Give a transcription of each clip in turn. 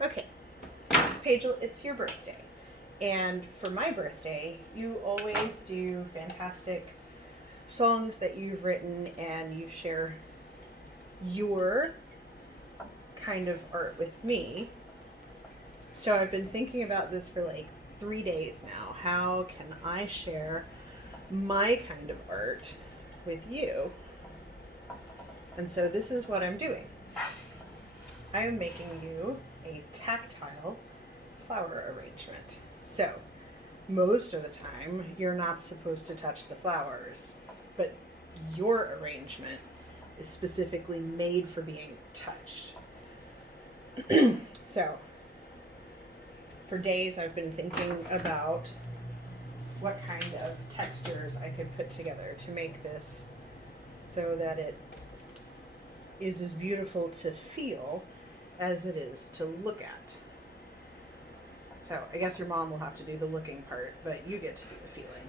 Okay, Paige, it's your birthday. And for my birthday, you always do fantastic songs that you've written and you share your kind of art with me. So I've been thinking about this for like 3 days now. How can I share my kind of art with you? And so this is what I'm doing. I am making you a tactile flower arrangement. So most of the time, you're not supposed to touch the flowers, but your arrangement is specifically made for being touched. So for days, I've been thinking about what kind of textures I could put together to make this so that it is as beautiful to feel as it is to look at. So I guess your mom will have to do the looking part, but you get to do the feeling.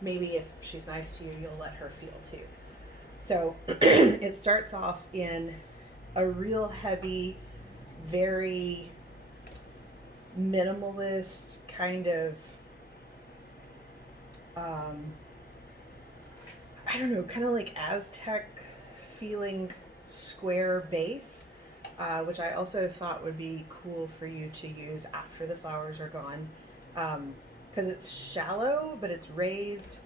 Maybe if she's nice to you, you'll let her feel too. So it starts off in a real heavy, very minimalist kind of, I don't know, kind of like Aztec feeling square base, which I also thought would be cool for you to use after the flowers are gone, because it's shallow, but it's raised,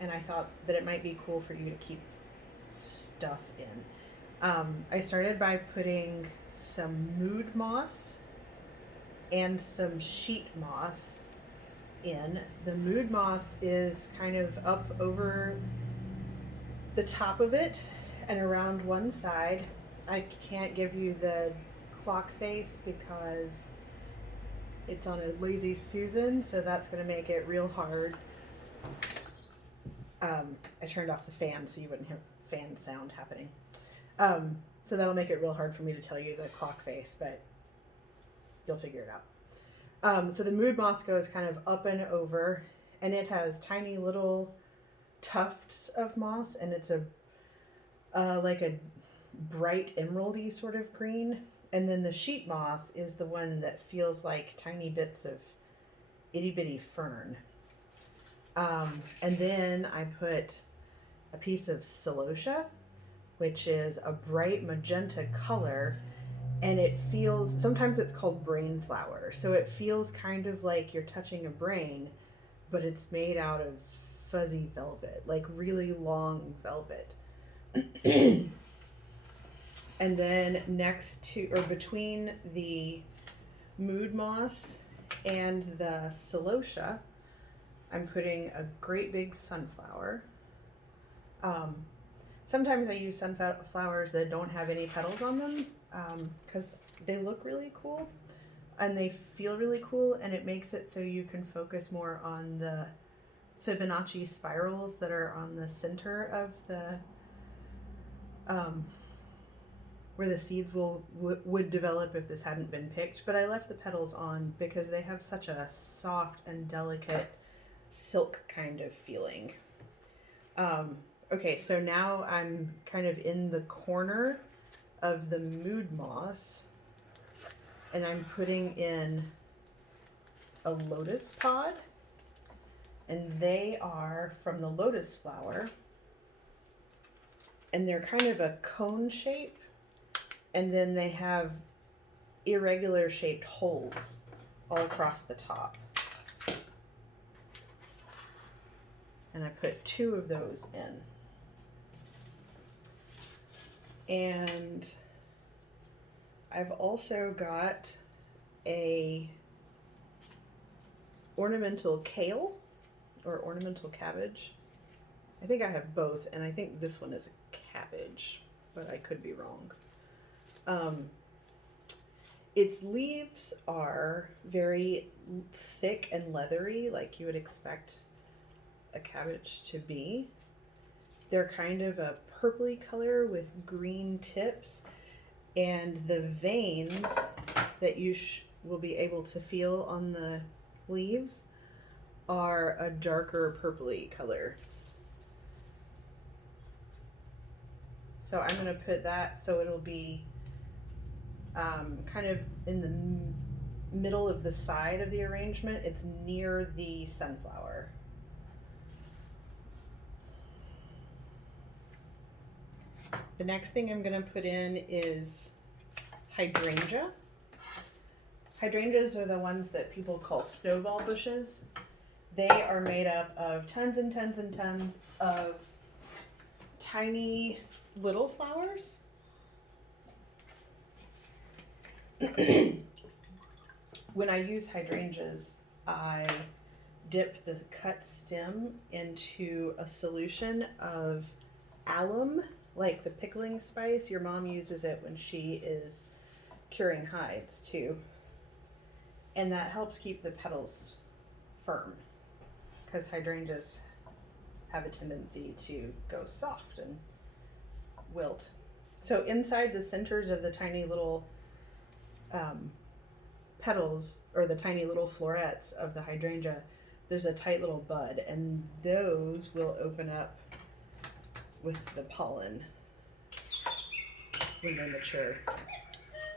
and I thought that it might be cool for you to keep stuff in. I started by putting some mood moss and some sheet moss in. The mood moss is kind of up over the top of it and around one side. I can't give you the clock face because it's on a Lazy Susan, so that's going to make it real hard. I turned off the fan so you wouldn't have fan sound happening. So that'll make it real hard for me to tell you the clock face, but you'll figure it out. So the mood moss goes kind of up and over, and it has tiny little tufts of moss, and it's a like a bright emeraldy sort of green. And then the sheet moss is the one that feels like tiny bits of itty bitty fern. And then I put a piece of celosia, which is a bright magenta color, and it feels, sometimes it's called brain flower, so it feels kind of like you're touching a brain, but it's made out of fuzzy velvet, like really long velvet. And then next to, or between the mood moss and the celosia, I'm putting a great big sunflower. Sometimes I use sunflowers that don't have any petals on them, because they look really cool and they feel really cool, and it makes it so you can focus more on the Fibonacci spirals that are on the center of the where the seeds would develop if this hadn't been picked. But I left the petals on because they have such a soft and delicate silk kind of feeling. Okay, so now I'm kind of in the corner of the mood moss, and I'm putting in a lotus pod, and they are from the lotus flower, and they're kind of a cone shape, and then they have irregular shaped holes all across the top. And I put 2 of those in. And I've also got a ornamental kale or ornamental cabbage. I think I have both, and I think this one is a cabbage, but I could be wrong. Its leaves are very thick and leathery, like you would expect a cabbage to be. They're kind of a purpley color with green tips, and the veins that you will be able to feel on the leaves are a darker purpley color. So I'm going to put that so it'll be kind of in the middle of the side of the arrangement. It's near the sunflower. The next thing I'm going to put in is hydrangea. Hydrangeas are the ones that people call snowball bushes. They are made up of tons and tons and tons of tiny little flowers. When I use hydrangeas, I dip the cut stem into a solution of alum, like the pickling spice. Your mom uses it when she is curing hides too. And that helps keep the petals firm, because hydrangeas have a tendency to go soft and wilt. So inside the centers of the tiny little petals, or the tiny little florets of the hydrangea, there's a tight little bud, and those will open up with the pollen when they mature.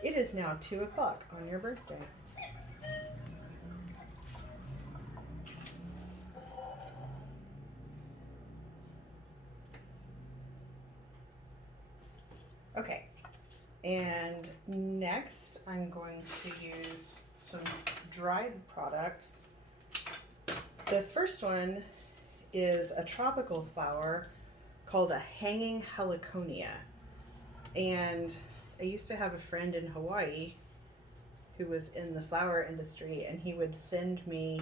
It is now 2 o'clock on your birthday. Okay, and next I'm going to use some dried products. The first one is a tropical flower called a hanging heliconia. And I used to have a friend in Hawaii who was in the flower industry, and he would send me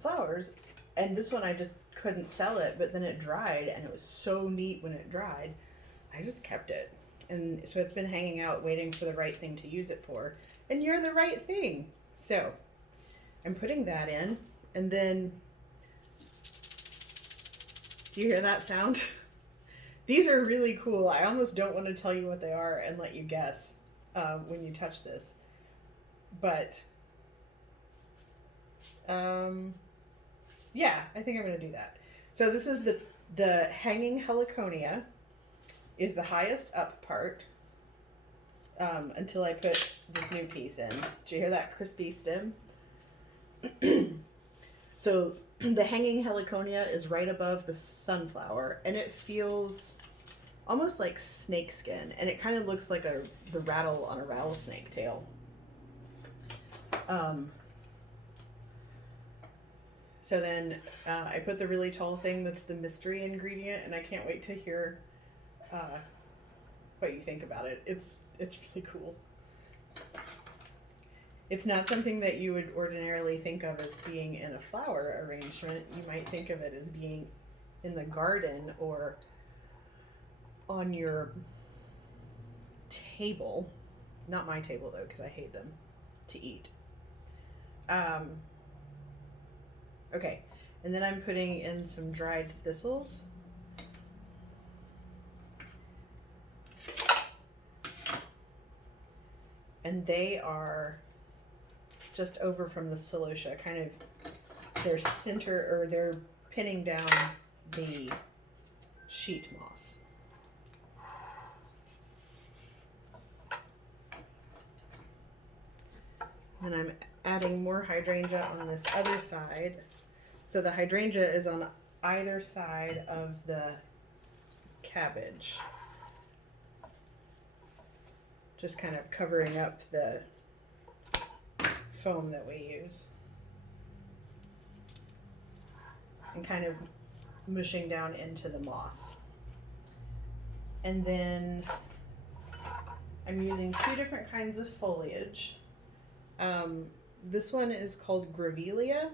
flowers. And this one I just couldn't sell it, but then it dried, and it was so neat when it dried. I just kept it. And so it's been hanging out waiting for the right thing to use it for. And you're the right thing. So I'm putting that in. And then, do you hear that sound? These are really cool. I almost don't want to tell you what they are and let you guess when you touch this. But, yeah, I think I'm going to do that. So this is the hanging heliconia. Is the highest up part until I put this new piece in. Did you hear that crispy stem? So the hanging heliconia is right above the sunflower, and it feels almost like snake skin, and it kind of looks like the rattle on a rattlesnake tail. So then I put the really tall thing that's the mystery ingredient, and I can't wait to hear what you think about it. It's really cool. It's not something that you would ordinarily think of as being in a flower arrangement. You might think of it as being in the garden or on your table. Not my table though, because I hate them to eat. Okay, and then I'm putting in some dried thistles. And they are just over from the celosia, kind of their center, or they're pinning down the sheet moss. And I'm adding more hydrangea on this other side. So the hydrangea is on either side of the cabbage. Just kind of covering up the foam that we use. And kind of mushing down into the moss. And then I'm using 2 different kinds of foliage. This one is called Grevillea.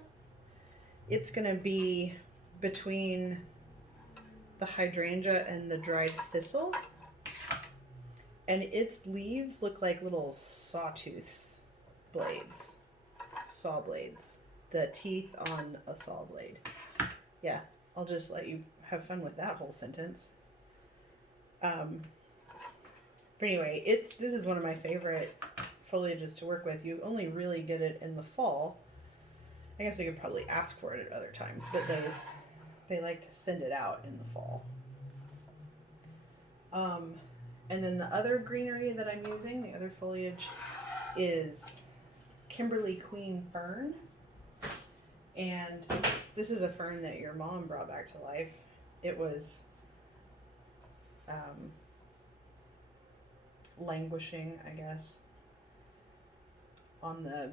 It's going to be between the hydrangea and the dried thistle. And its leaves look like little sawtooth blades, saw blades, the teeth on a saw blade. Yeah, I'll just let you have fun with that whole sentence. But anyway, this is one of my favorite foliages to work with. You only really get it in the fall. I guess we could probably ask for it at other times, but they like to send it out in the fall. And then the other greenery that I'm using, the other foliage, is Kimberly Queen Fern. And this is a fern that your mom brought back to life. It was languishing, I guess, on the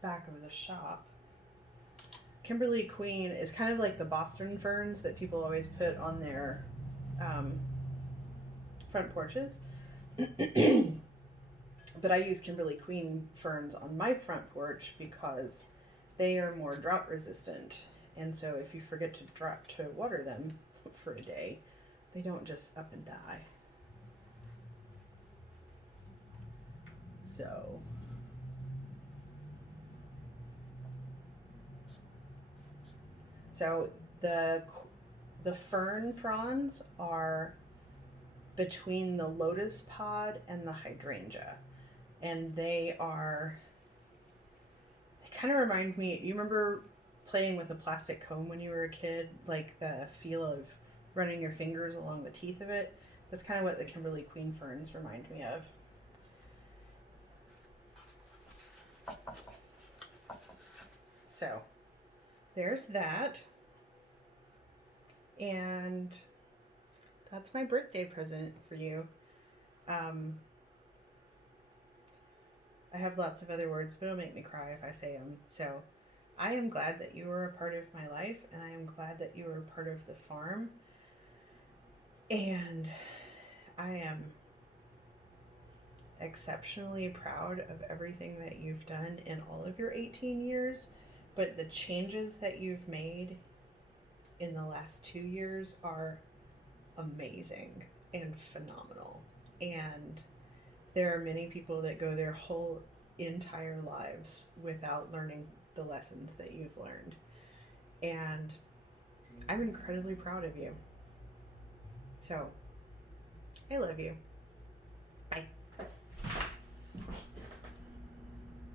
back of the shop. Kimberly Queen is kind of like the Boston ferns that people always put on their front porches. But I use Kimberly Queen ferns on my front porch because they are more drought resistant. And so if you forget to water them for a day, they don't just up and die. So the fern fronds are between the lotus pod and the hydrangea, and they kind of remind me. You remember playing with a plastic comb when you were a kid, like the feel of running your fingers along the teeth of it? That's kind of what the Kimberly Queen ferns remind me of. So there's that. And that's my birthday present for you. I have lots of other words, but it'll make me cry if I say them. So I am glad that you were a part of my life, and I am glad that you were a part of the farm. And I am exceptionally proud of everything that you've done in all of your 18 years, but the changes that you've made in the last 2 years are amazing and phenomenal. And there are many people that go their whole entire lives without learning the lessons that you've learned. And I'm incredibly proud of you. So, I love you. Bye.